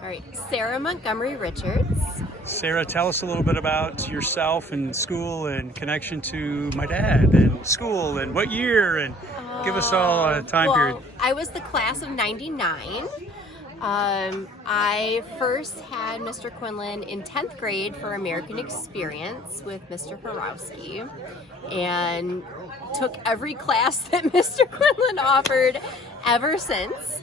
All right, Sara Montgomery-Richards. Sara, tell us a little bit about yourself and school and connection to my dad and school and what year, and give us all a time period. I was the class of 99. I first had Mr. Quinlan in 10th grade for American Experience with Mr. Horowski, and took every class that Mr. Quinlan offered ever since,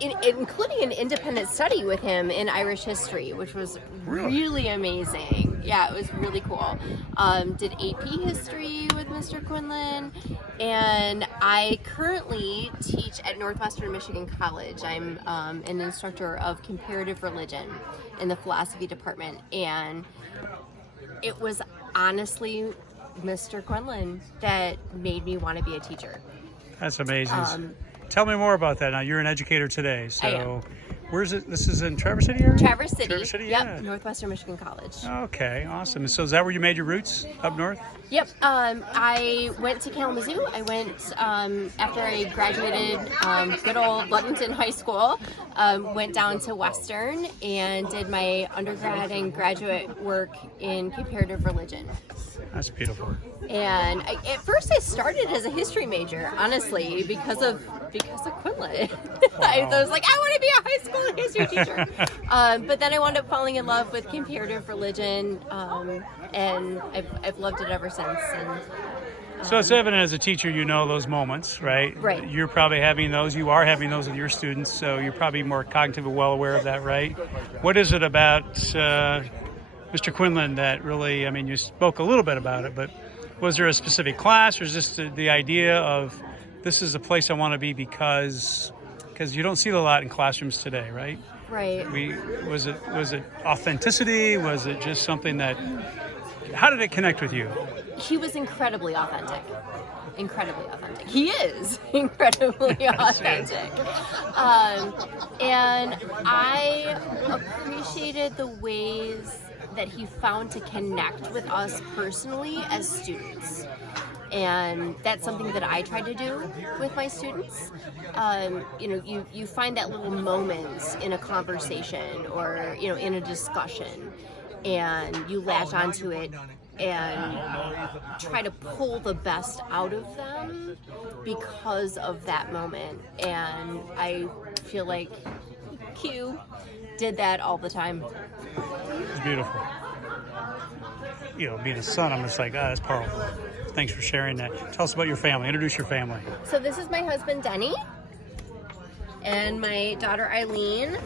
including an independent study with him in Irish history, which was really amazing. Yeah, it was really cool. Did AP history with Mr. Quinlan, and I currently teach at Northwestern Michigan College. I'm an instructor of comparative religion in the philosophy department, and it was honestly Mr. Quinlan that made me want to be a teacher. That's amazing. Tell me more about that. Now, you're an educator today, so where's it? This is in Traverse City area? Traverse City. Traverse City, yep, yeah. Northwestern Michigan College. Okay, awesome. So is that where you made your roots, up north? Yep. I went to Kalamazoo. I went after I graduated good old Ludington High School. Went down to Western and did my undergrad and graduate work in comparative religion. That's beautiful. And at first I started as a history major, honestly, because of Quinlan. Wow. I was like, I want to be a high school history teacher. But then I wound up falling in love with comparative religion, and I've loved it ever since. And, so it's evident as a teacher, you know those moments, right? Right. You're probably having those. You are having those with your students, so you're probably more cognitive and well aware of that, right? What is it about Mr. Quinlan that really, I mean, you spoke a little bit about it, but was there a specific class, or is this the idea of this is a place I want to be because you don't see it a lot in classrooms today, right? Right. Was it authenticity? Was it just something that, how did it connect with you? He was incredibly authentic. Incredibly authentic. He is incredibly authentic. And I appreciated the ways that he found to connect with us personally as students. And that's something that I try to do with my students. You find that little moment in a conversation or, in a discussion, and you latch onto it and try to pull the best out of them because of that moment. And I feel like Q did that all the time. It's beautiful. Being a son, I'm just like, that's powerful. Thanks for sharing that. Tell us about your family. Introduce your family. So this is my husband, Denny, and my daughter, Eileen.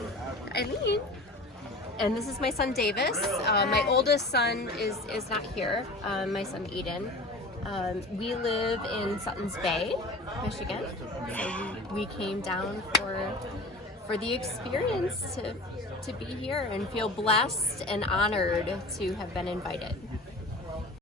And this is my son, Davis. My oldest son is not here, my son, Eden. We live in Suttons Bay, Michigan. So we came down for the experience to be here and feel blessed and honored to have been invited.